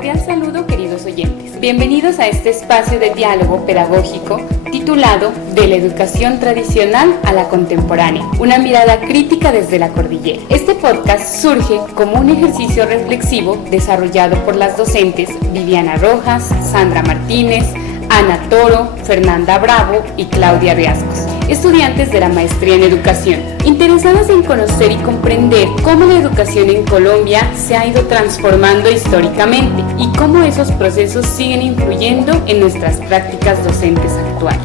Cordial saludo, queridos oyentes. Bienvenidos a este espacio de diálogo pedagógico titulado De la educación tradicional a la contemporánea, una mirada crítica desde la cordillera. Este podcast surge como un ejercicio reflexivo desarrollado por las docentes Viviana Rojas, Sandra Martínez, Ana Toro, Fernanda Bravo y Claudia Riascos, estudiantes de la maestría en educación, interesadas en conocer y comprender cómo la educación en Colombia se ha ido transformando históricamente y cómo esos procesos siguen influyendo en nuestras prácticas docentes actuales.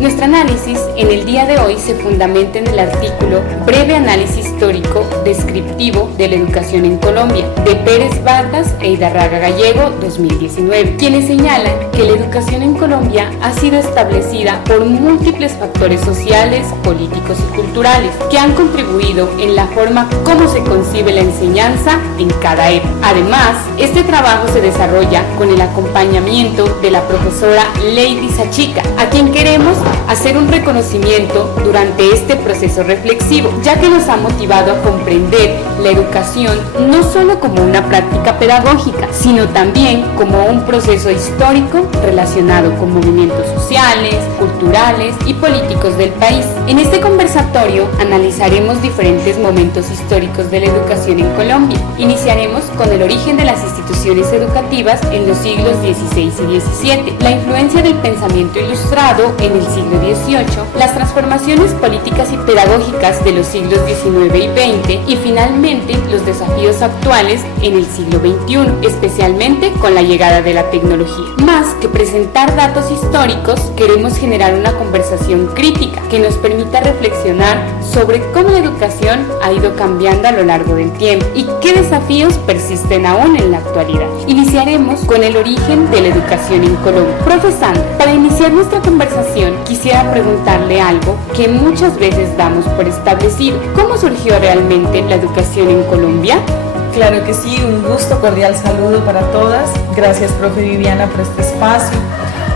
Nuestro análisis en el día de hoy se fundamenta en el artículo Breve análisis histórico descriptivo de la educación en Colombia, de Pérez Vargas e Hidarraga Gallego, 2019, quienes señalan que la educación en Colombia ha sido establecida por múltiples factores sociales, políticos y culturales que han contribuido en la forma como se concibe la enseñanza en cada época. Además, este trabajo se desarrolla con el acompañamiento de la profesora Lady Sachica, a quien queremos hacer un reconocimiento durante este proceso reflexivo, ya que nos ha motivado a comprender la educación no solo como una práctica pedagógica, sino también como un proceso histórico relacionado con movimientos sociales, culturales y políticos del país. En este conversatorio analizaremos diferentes momentos históricos de la educación en Colombia. Iniciaremos con el origen de las instituciones educativas en los siglos XVI y XVII, la influencia del pensamiento ilustrado en el siglo XVIII, las transformaciones políticas y pedagógicas de los siglos XIX y XX y finalmente los desafíos actuales en el siglo XXI, especialmente con la llegada de la tecnología. Más que presentar datos históricos, queremos generar una conversación crítica que nos permita reflexionar sobre cómo la educación ha ido cambiando a lo largo del tiempo y qué desafíos persisten aún en la actualidad. Iniciaremos con el origen de la educación en Colombia. Profe Sandra, para iniciar nuestra conversación, quisiera preguntarle algo que muchas veces damos por establecido. ¿Cómo surgió realmente la educación en Colombia? Claro que sí, un gusto, cordial saludo para todas. Gracias, profe Viviana, por este espacio.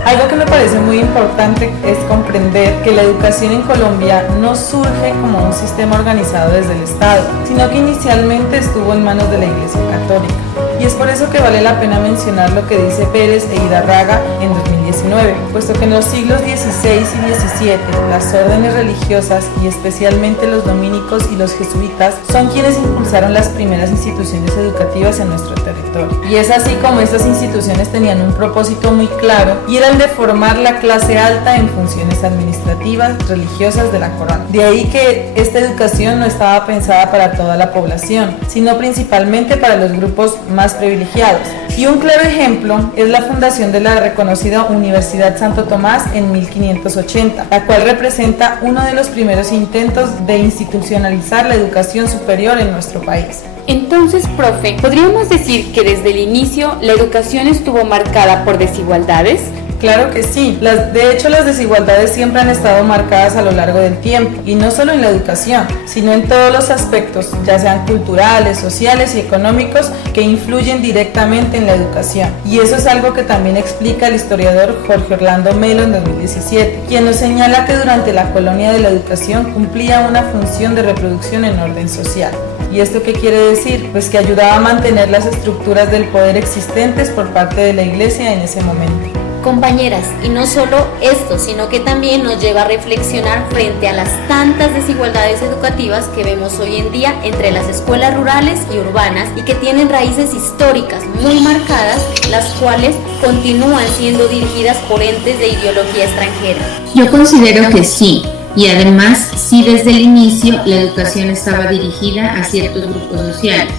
Algo que me parece muy importante es comprender que la educación en Colombia no surge como un sistema organizado desde el Estado, sino que inicialmente estuvo en manos de la Iglesia Católica. Y es por eso que vale la pena mencionar lo que dice Pérez e Hidarraga en 2019, puesto que en los siglos XVI y XVII las órdenes religiosas y especialmente los dominicos y los jesuitas son quienes impulsaron las primeras instituciones educativas en nuestro territorio. Y es así como estas instituciones tenían un propósito muy claro y era el de formar la clase alta en funciones administrativas, religiosas de la corona. De ahí que esta educación no estaba pensada para toda la población, sino principalmente para los grupos más privilegiados. Y un claro ejemplo es la fundación de la reconocida Universidad Santo Tomás en 1580, la cual representa uno de los primeros intentos de institucionalizar la educación superior en nuestro país. Entonces, profe, ¿podríamos decir que desde el inicio la educación estuvo marcada por desigualdades? Claro que sí. De hecho, las desigualdades siempre han estado marcadas a lo largo del tiempo, y no solo en la educación, sino en todos los aspectos, ya sean culturales, sociales y económicos, que influyen directamente en la educación. Y eso es algo que también explica el historiador Jorge Orlando Melo en 2017, quien nos señala que durante la colonia de la educación cumplía una función de reproducción en orden social. ¿Y esto qué quiere decir? Pues que ayudaba a mantener las estructuras del poder existentes por parte de la Iglesia en ese momento. Compañeras, y no solo esto, sino que también nos lleva a reflexionar frente a las tantas desigualdades educativas que vemos hoy en día entre las escuelas rurales y urbanas y que tienen raíces históricas muy marcadas, las cuales continúan siendo dirigidas por entes de ideología extranjera. Yo considero que sí, y además sí, desde el inicio la educación estaba dirigida a ciertos grupos sociales.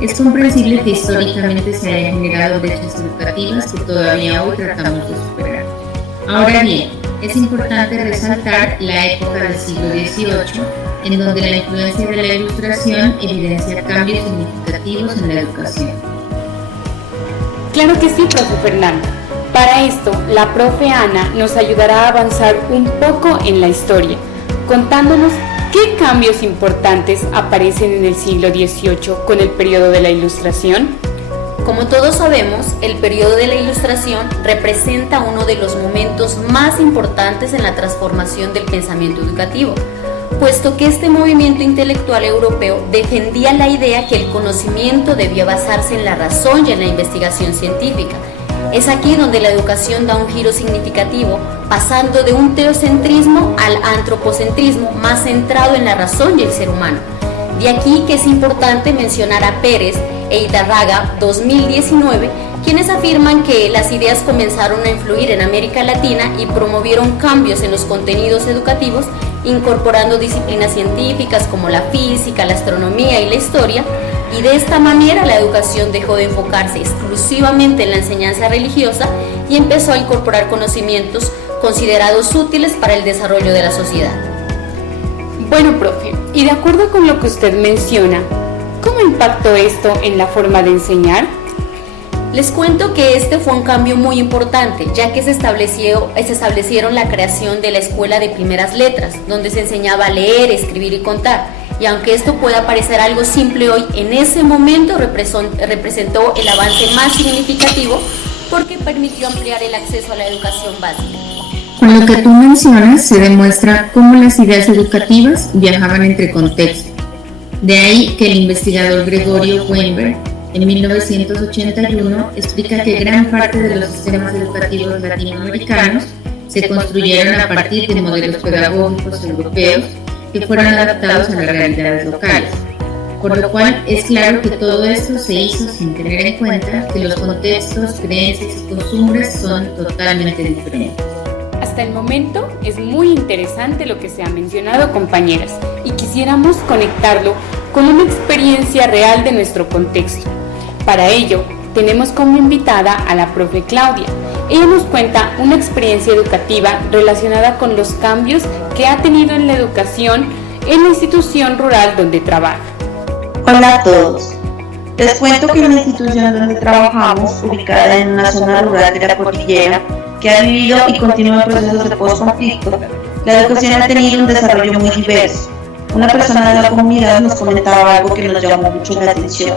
Es comprensible que históricamente se hayan generado brechas educativas que todavía hoy tratamos de superar. Ahora bien, es importante resaltar la época del siglo XVIII, en donde la influencia de la Ilustración evidencia cambios significativos en la educación. Claro que sí, profe Fernanda. Para esto, la profe Ana nos ayudará a avanzar un poco en la historia, contándonos ¿qué cambios importantes aparecen en el siglo XVIII con el periodo de la Ilustración? Como todos sabemos, el periodo de la Ilustración representa uno de los momentos más importantes en la transformación del pensamiento educativo, puesto que este movimiento intelectual europeo defendía la idea que el conocimiento debía basarse en la razón y en la investigación científica. Es aquí donde la educación da un giro significativo, pasando de un teocentrismo al antropocentrismo más centrado en la razón y el ser humano. De aquí que es importante mencionar a Pérez e Idarraga 2019, quienes afirman que las ideas comenzaron a influir en América Latina y promovieron cambios en los contenidos educativos, incorporando disciplinas científicas como la física, la astronomía y la historia, y de esta manera la educación dejó de enfocarse exclusivamente en la enseñanza religiosa y empezó a incorporar conocimientos considerados útiles para el desarrollo de la sociedad. Bueno, profe, y de acuerdo con lo que usted menciona, ¿cómo impactó esto en la forma de enseñar? Les cuento que este fue un cambio muy importante, ya que se establecieron la creación de la Escuela de Primeras Letras, donde se enseñaba a leer, escribir y contar. Y aunque esto pueda parecer algo simple hoy, en ese momento representó el avance más significativo porque permitió ampliar el acceso a la educación básica. Con lo que tú mencionas, se demuestra cómo las ideas educativas viajaban entre contextos. De ahí que el investigador Gregorio Weinberg, en 1981, explica que gran parte de los sistemas educativos latinoamericanos se construyeron a partir de modelos pedagógicos europeos que fueron adaptados a las realidades locales, por lo cual es claro que todo esto se hizo sin tener en cuenta que los contextos, creencias y costumbres son totalmente diferentes. Hasta el momento es muy interesante lo que se ha mencionado, compañeras, y quisiéramos conectarlo con una experiencia real de nuestro contexto. Para ello, tenemos como invitada a la profe Claudia. Ella nos cuenta una experiencia educativa relacionada con los cambios que ha tenido en la educación en la institución rural donde trabaja. Hola a todos. Les cuento que la institución donde trabajamos, ubicada en una zona rural de la cordillera, que ha vivido y continúa procesos de post-conflicto, la educación ha tenido un desarrollo muy diverso. Una persona de la comunidad nos comentaba algo que nos llamó mucho la atención.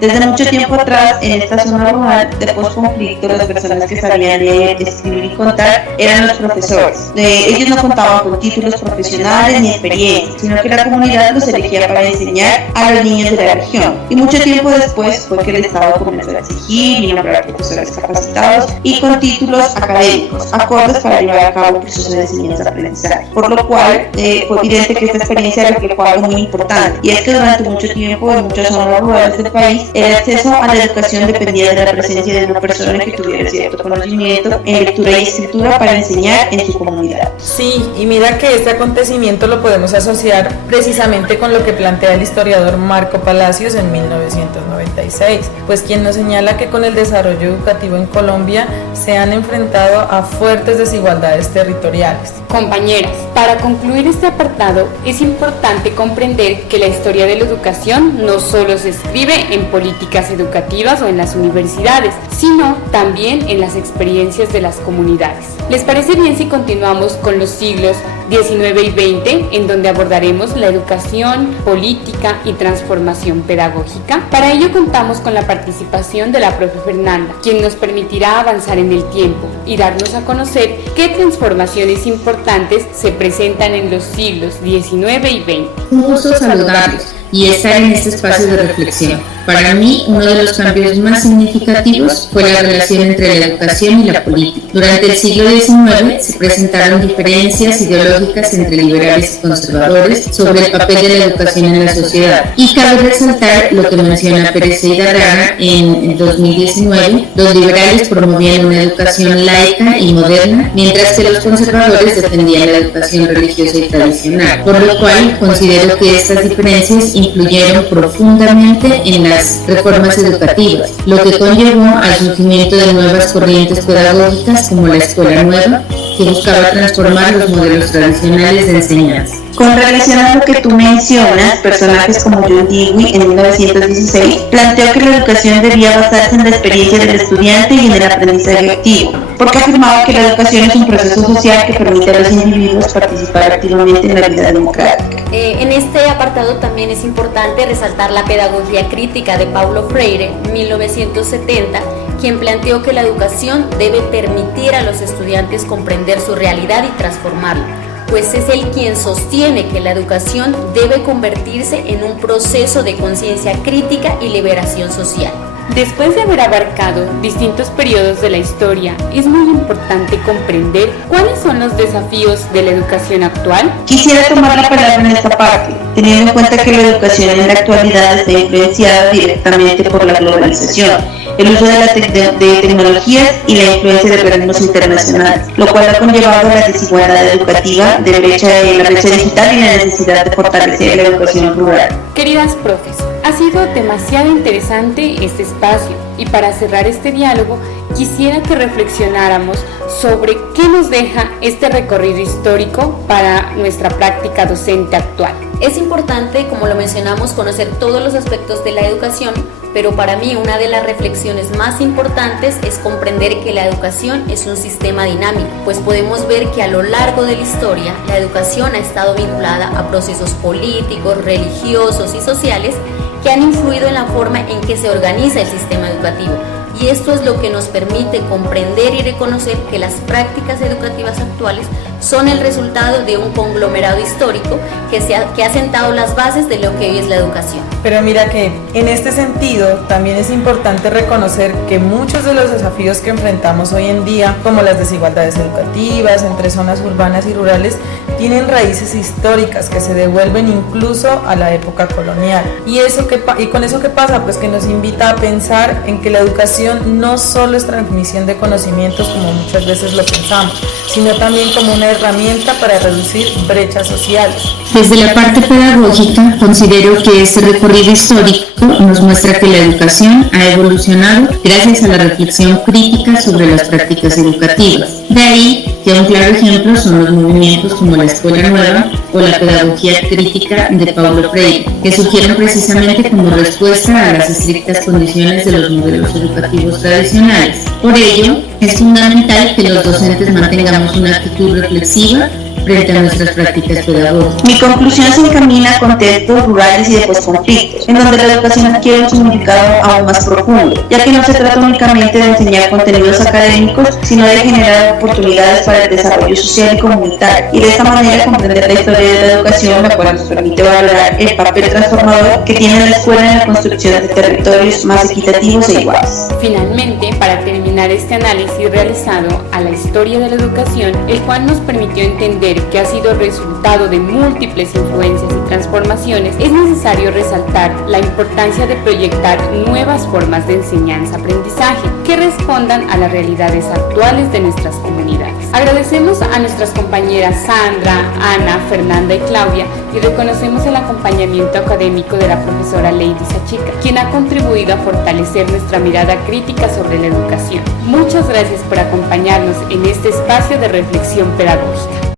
Desde mucho tiempo atrás, en esta zona rural de post-conflicto, las personas que sabían leer, escribir y contar eran los profesores. Ellos no contaban con títulos profesionales ni experiencias, sino que la comunidad los elegía para enseñar a los niños de la región. Y mucho tiempo después fue que el Estado comenzó a exigir y nombrar profesores capacitados y con títulos académicos, acordes para llevar a cabo el proceso de enseñanza-aprendizaje. Por lo cual, fue evidente que esta experiencia reflejó algo muy importante, y es que durante mucho tiempo en muchas zonas rurales del país, el acceso a la educación dependía de la presencia de una persona que tuviera cierto conocimiento en lectura y escritura para enseñar en su comunidad. Sí, y mira que este acontecimiento lo podemos asociar precisamente con lo que plantea el historiador Marco Palacios en 1996, pues quien nos señala que con el desarrollo educativo en Colombia se han enfrentado a fuertes desigualdades territoriales. Compañeras, para concluir este apartado, es importante comprender que la historia de la educación no solo se escribe en políticas educativas o en las universidades, sino también en las experiencias de las comunidades. ¿Les parece bien si continuamos con los siglos XIX y XX, en donde abordaremos la educación, política y transformación pedagógica? Para ello contamos con la participación de la profe Fernanda, quien nos permitirá avanzar en el tiempo y darnos a conocer qué transformaciones importantes se presentan en los siglos XIX y XX. Un gusto saludarlos y estar en este espacio de reflexión. Para mí, uno de los cambios más significativos fue la relación entre la educación y la política. Durante el siglo XIX se presentaron diferencias ideológicas entre liberales y conservadores sobre el papel de la educación en la sociedad. Y cabe resaltar lo que menciona Pérez e Idarraga en 2019, los liberales promovían una educación laica y moderna, mientras que los conservadores defendían la educación religiosa y tradicional, por lo cual considero que estas diferencias influyeron profundamente en las reformas educativas, lo que conllevó al surgimiento de nuevas corrientes pedagógicas como la Escuela Nueva, que buscaba transformar los modelos tradicionales de enseñanza. Con relación a lo que tú mencionas, personajes como John Dewey en 1916 planteó que la educación debía basarse en la experiencia del estudiante y en el aprendizaje activo, porque afirmaba que la educación es un proceso social que permite a los individuos participar activamente en la vida democrática. En este apartado también es importante resaltar la pedagogía crítica de Paulo Freire, 1970, quien planteó que la educación debe permitir a los estudiantes comprender su realidad y transformarla. pues es él quien sostiene que la educación debe convertirse en un proceso de conciencia crítica y liberación social. Después de haber abarcado distintos periodos de la historia, es muy importante comprender cuáles son los desafíos de la educación actual. Quisiera tomar la palabra en esta parte, teniendo en cuenta que la educación en la actualidad está influenciada directamente por la globalización, el uso de tecnologías y la influencia de organismos internacionales, lo cual ha conllevado la desigualdad educativa, la brecha digital y la necesidad de fortalecer la educación rural. Queridas profes, ha sido demasiado interesante este espacio y para cerrar este diálogo quisiera que reflexionáramos sobre qué nos deja este recorrido histórico para nuestra práctica docente actual. Es importante, como lo mencionamos, conocer todos los aspectos de la educación, pero para mí una de las reflexiones más importantes es comprender que la educación es un sistema dinámico, pues podemos ver que a lo largo de la historia la educación ha estado vinculada a procesos políticos, religiosos y sociales que han influido en la forma en que se organiza el sistema educativo. Y esto es lo que nos permite comprender y reconocer que las prácticas educativas actuales son el resultado de un conglomerado histórico que ha sentado las bases de lo que hoy es la educación. Pero mira que en este sentido también es importante reconocer que muchos de los desafíos que enfrentamos hoy en día, como las desigualdades educativas entre zonas urbanas y rurales, tienen raíces históricas que se devuelven incluso a la época colonial. ¿Y con eso qué pasa? Pues que nos invita a pensar en que la educación no solo es transmisión de conocimientos como muchas veces lo pensamos, sino también como una herramienta para reducir brechas sociales. Desde la parte pedagógica, considero que este recorrido histórico nos muestra que la educación ha evolucionado gracias a la reflexión crítica sobre las prácticas educativas. De ahí que un claro ejemplo son los movimientos como la Escuela Nueva o la pedagogía crítica de Paulo Freire, que surgieron precisamente como respuesta a las estrictas condiciones de los modelos educativos tradicionales. Por ello, es fundamental que los docentes mantengamos una actitud reflexiva frente a nuestras prácticas pedagógicas. Mi conclusión se encamina a contextos rurales y de posconflictos, en donde la educación adquiere un significado aún más profundo, ya que no se trata únicamente de enseñar contenidos académicos, sino de generar oportunidades para el desarrollo social y comunitario, y de esta manera comprender la historia de la educación, la cual nos permite valorar el papel transformador que tiene la escuela en la construcción de territorios más equitativos e iguales. Finalmente, para terminar este análisis realizado a la historia de la educación, el cual nos permitió entender que ha sido resultado de múltiples influencias y transformaciones, es necesario resaltar la importancia de proyectar nuevas formas de enseñanza-aprendizaje que respondan a las realidades actuales de nuestras comunidades. Agradecemos a nuestras compañeras Sandra, Ana, Fernanda y Claudia y reconocemos el acompañamiento académico de la profesora Lady Sachica, quien ha contribuido a fortalecer nuestra mirada crítica sobre la educación. Muchas gracias por acompañarnos en este espacio de reflexión pedagógica.